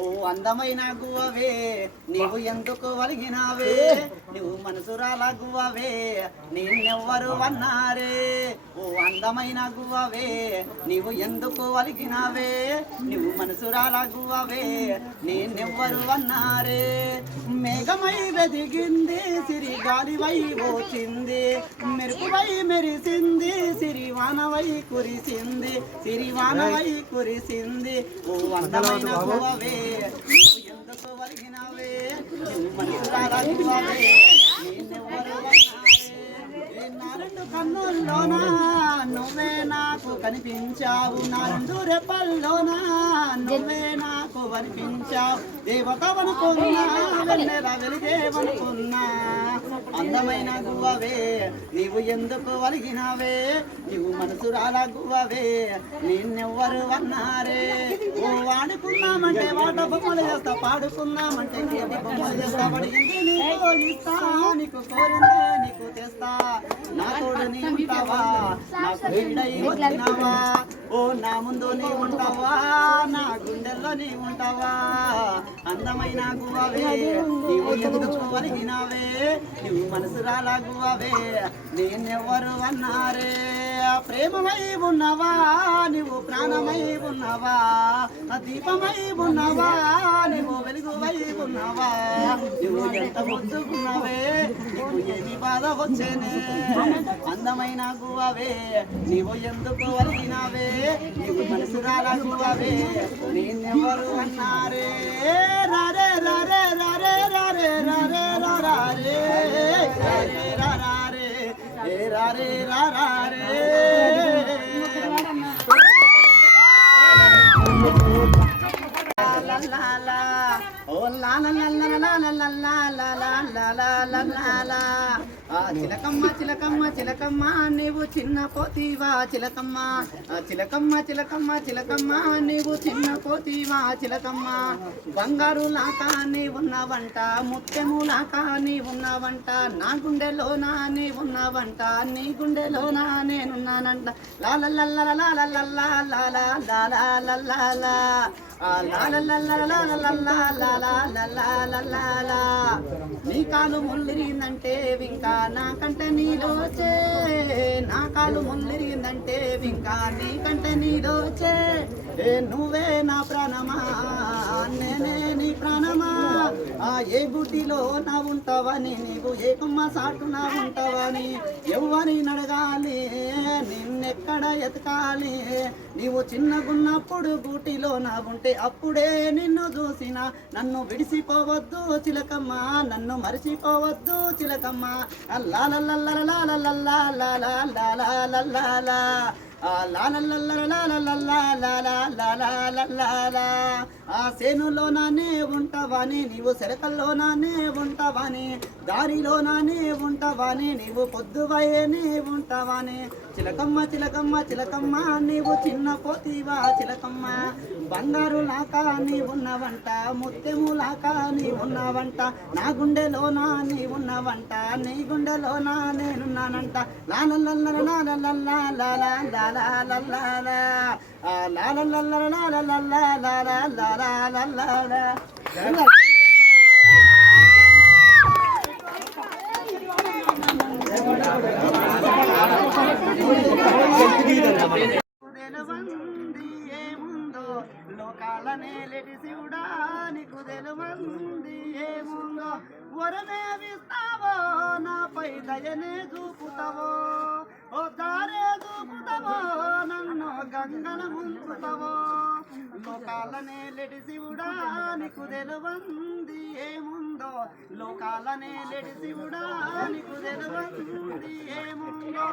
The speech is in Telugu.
ఓ అందమైన గువ్వవే నీవు ఎందుకు వలిగినావే నువ్వు మనసురాల గువ్వవే నిన్నెవ్వరు అన్నారే ఓ అందమైన గువ్వవే నీవు ఎందుకు వలిగినావే నువ్వు మనసురాల గువ్వవే నిన్నెవ్వరు అన్నారే మేఘమై వెదిగింది సిరి గాలివై వచ్చింది మెరుపువై మెరిసింది సిరివానవై కురిసింది సిరివానవై కురిసింది ఓ అందమైన గువ్వవే ఎందుకు వలిగినావే నువ్వు మనసురాల గువ్వవే నిన్నెవ్వరు నా రెండు కన్నుల్లోనా నువ్వే నాకు కనిపించావు నా రెండు రెప్పల్లోనా నువ్వే నాకు కనిపించావు దేవతవనుకున్నా వెన్నెల వెలిగేవనుకున్నా అందమైన గువ్వవే నీవు ఎందుకు వలిగినావే నువ్వు మనసురాల గువ్వవే నిన్నెవ్వరు అన్నారే ఓ వాడుకున్నామంటే వాట బొమ్మలు చేస్తా పాడుకున్నామంటే బొమ్మలు చేస్తా పడిగింది నీకు ఇస్తా నీకు కోరిందే నీకు తెస్తా నా తోడు నీ ఉంటావా నాకు వీడై వచ్చినావా ఓ నా ముందు నీ ఉంటావా నా గుండెల్లో నీ ఉంటావా అందమైన గువ్వవే నీవు ఎందుకు వలిగినావే నువ్వు మనసురాల గువ్వవే నేనెవ్వరు అన్నారే ప్రేమమై ఉన్నవా నువ్వు ప్రాణమై ఉన్నవా దీపమై ఉన్నవా నువ్వు వెలుగువై ఉన్నవా నువ్వు ఎంత ముద్దుకున్నావే నీకు ఏమి బాధ వచ్చేనే అందమైన గువ్వవే నీవు ఎందుకు వలిగినావే నువ్వు మనసురాల గువ్వవే నేనెవ్వరు అన్నారే రారే రారే రారే రారే రారే రారే రారే రారే రారే రారే చిలకమ్మ చిలకమ్మ చిలకమ్మ నీవు చిన్న పోతీవా చిలకమ్మ చిలకమ్మ చిలకమ్మ చిలకమ్మ నీవు చిన్న పోతీవా చిలకమ్మ బంగారు లాకా నీ ఉన్నవంట ముత్యము లాకా నీ ఉన్నవంట నా గుండెలోనా నీ ఉన్నవంట నీ గుండెలోనా నేనున్నానంట నీ కాలు ముల్లిరిందంటే వింకా నాకంటే నీలోచే నా కాలు ముల్లిరిందంటే వింకా నీకంటే నీలోచే నువ్వే నా ప్రాణమా నేనే నీ ప్రాణమా ఏ బుద్ధిలో నా ఉంటావని నీవు ఏ కొమ్మ సాటున ఉంటావని ఎవరి నడగాలి నిన్నెక్కడ ఎతకాలి నీవు చిన్నగున్నప్పుడు గూటిలో నా ఉంటే అప్పుడే నిన్ను చూసిన నన్ను విడిసిపోవద్దు చిలకమ్మ నన్ను మరిచిపోవద్దు చిలకమ్మ ఆ సేనులోనే ఉంటావని నీవు సెరకల్లోనే ఉంటావని దారిలోనే ఉంటావని నీవు పొద్దువయనే ఉంటావని చిలకమ్మ చిలకమ్మ చిలకమ్మ నీవు చిన్న పోతీవా చిలకమ్మ బంగారు లాకా నీ ఉన్నవంట ముత్యము లాకా నీ ఉన్నవంట నా గుండెలోనా నీ ఉన్నవంట నీ గుండెలోనా నేనున్నానంట లోకాలనే లెటి శివుడా నీకు తెలుమంది ఏముందో వరమే విస్తావో నాపై దయనే చూపుతావో ఓ దారే చూపుతావో నన్ను గంగన ముంచుతావో లోకాలనే లెటి శివుడా నీకు తెలువంది ఏముందో లోకాలనే లెటి శివుడా నీకు తెలువంది ఏముందో